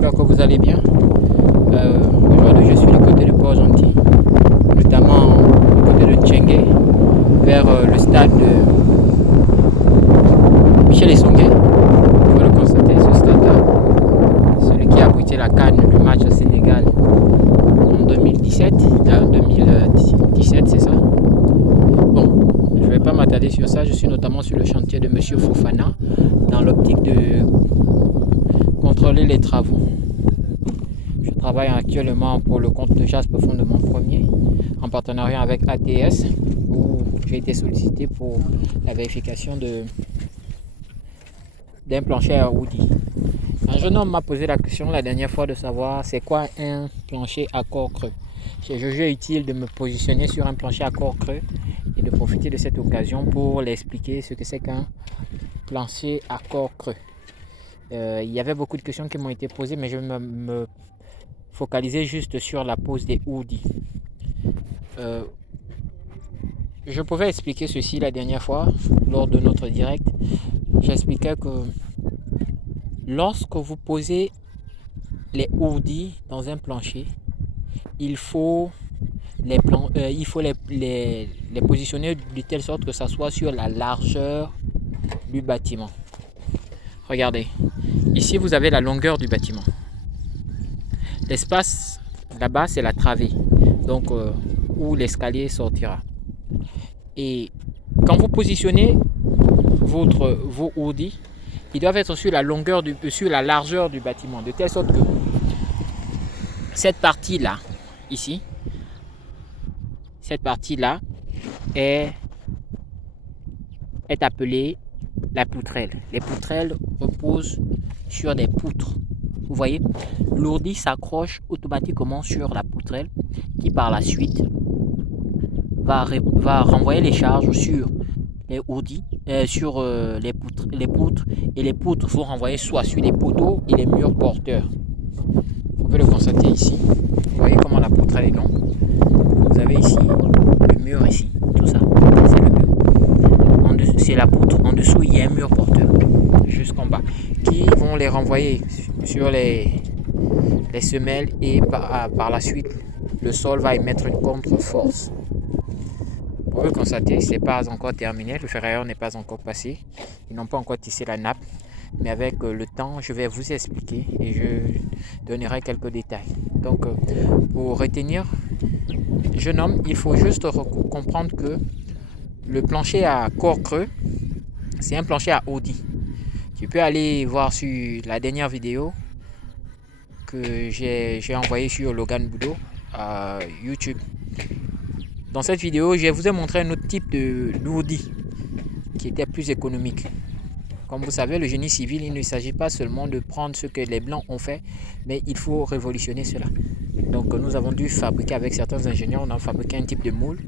j'espère que vous allez bien. Aujourd'hui, je suis du côté de Port-Gentil, notamment du côté de Tchengué, vers le stade de Michel Essongué. Vous pouvez le constater, ce stade-là, celui qui a abrité la CAN du match au Sénégal en 2017. 2017, c'est ça. Bon, je ne vais pas m'attarder sur ça. Je suis notamment sur le chantier de Monsieur Fofana, dans l'optique de contrôler les travaux. Je travaille actuellement pour le compte de Jasper Fondement Premier, en partenariat avec ATS, où j'ai été sollicité pour la vérification d'un plancher à Audi. Un jeune homme m'a posé la question la dernière fois de savoir c'est quoi un plancher à corps creux. J'ai jugé utile de me positionner sur un plancher à corps creux et de profiter de cette occasion pour l'expliquer ce que c'est qu'un plancher à corps creux. Il y avait beaucoup de questions qui m'ont été posées, mais je vais me focaliser juste sur la pose des hoodies. Je pouvais expliquer ceci la dernière fois lors de notre direct. J'expliquais que lorsque vous posez les hoodies dans un plancher, il faut les positionner de telle sorte que ça soit sur la largeur du bâtiment. Regardez, ici vous avez la longueur du bâtiment. L'espace là-bas c'est la travée, donc où l'escalier sortira. Et quand vous positionnez vos hoodies, ils doivent être sur la largeur du bâtiment, de telle sorte que cette partie-là, ici, cette partie-là est appelée la poutrelle. Les poutrelles reposent sur des poutres. Vous voyez, l'hoodie s'accroche automatiquement sur la poutrelle qui par la suite va renvoyer les charges sur les hoodies, sur les poutres, et les poutres vont renvoyer soit sur les poteaux et les murs porteurs. Vous pouvez le constater ici. Vous voyez comment la poutrelle est longue. Vous avez ici le mur ici, tout ça, c'est le mur. C'est la poutre. En dessous, il y a un mur porteur jusqu'en bas qui vont les renvoyer sur les semelles et par la suite, le sol va émettre une contre-force. Vous pouvez constater, ce n'est pas encore terminé, le ferrailleur n'est pas encore passé. Ils n'ont pas encore tissé la nappe, mais avec le temps, je vais vous expliquer et je donnerai quelques détails. Donc, pour retenir, jeune homme, il faut juste comprendre que le plancher à corps creux, c'est un plancher à hoodie. Tu peux aller voir sur la dernière vidéo que j'ai envoyée sur Logan Boudot à YouTube. Dans cette vidéo, je vous ai montré un autre type de hoodie qui était plus économique. Comme vous savez, le génie civil, il ne s'agit pas seulement de prendre ce que les Blancs ont fait, mais il faut révolutionner cela. Donc nous avons dû fabriquer avec certains ingénieurs, on a fabriqué un type de moule,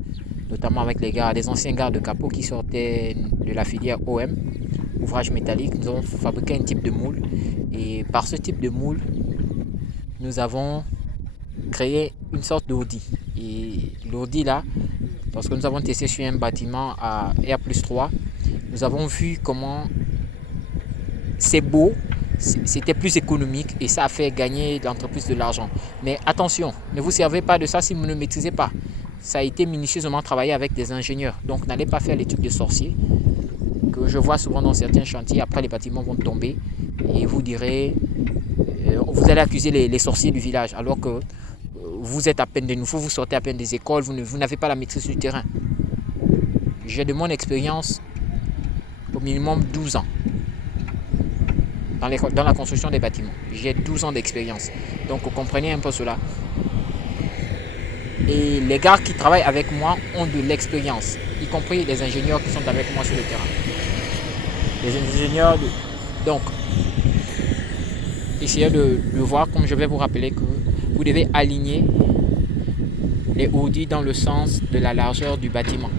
notamment avec les anciens gardes de capot qui sortaient de la filière OM, ouvrage métallique. Nous avons fabriqué un type de moule et par ce type de moule, nous avons créé une sorte d'hoodie. Et l'hoodie là, lorsque nous avons testé sur un bâtiment à R+3, nous avons vu comment c'est beau, c'était plus économique et ça a fait gagner l'entreprise de l'argent. Mais attention, ne vous servez pas de ça si vous ne maîtrisez pas. Ça a été minutieusement travaillé avec des ingénieurs. Donc n'allez pas faire les trucs de sorciers que je vois souvent dans certains chantiers. Après les bâtiments vont tomber et vous direz, vous allez accuser les sorciers du village alors que vous êtes à peine des nouveaux, vous sortez à peine des écoles, vous n'avez pas la maîtrise du terrain. J'ai de mon expérience au minimum 12 ans dans la construction des bâtiments. J'ai 12 ans d'expérience. Donc vous comprenez un peu cela. Et les gars qui travaillent avec moi ont de l'expérience, y compris les ingénieurs qui sont avec moi sur le terrain. Les ingénieurs Donc, essayez de voir, comme je vais vous rappeler, que vous devez aligner les hoodies dans le sens de la largeur du bâtiment.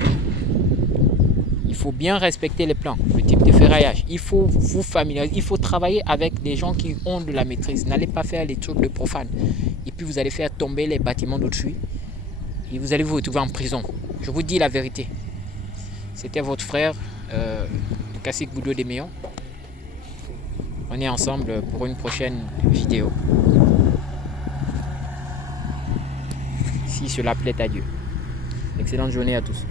Il faut bien respecter les plans, le type de ferraillage. Il faut vous familiariser, il faut travailler avec des gens qui ont de la maîtrise. N'allez pas faire les trucs de profane. Et puis vous allez faire tomber les bâtiments d'au-dessus. Et vous allez vous retrouver en prison. Je vous dis la vérité. C'était votre frère, Kassik Boudou Deméon. On est ensemble pour une prochaine vidéo. Si cela plaît à Dieu. Excellente journée à tous.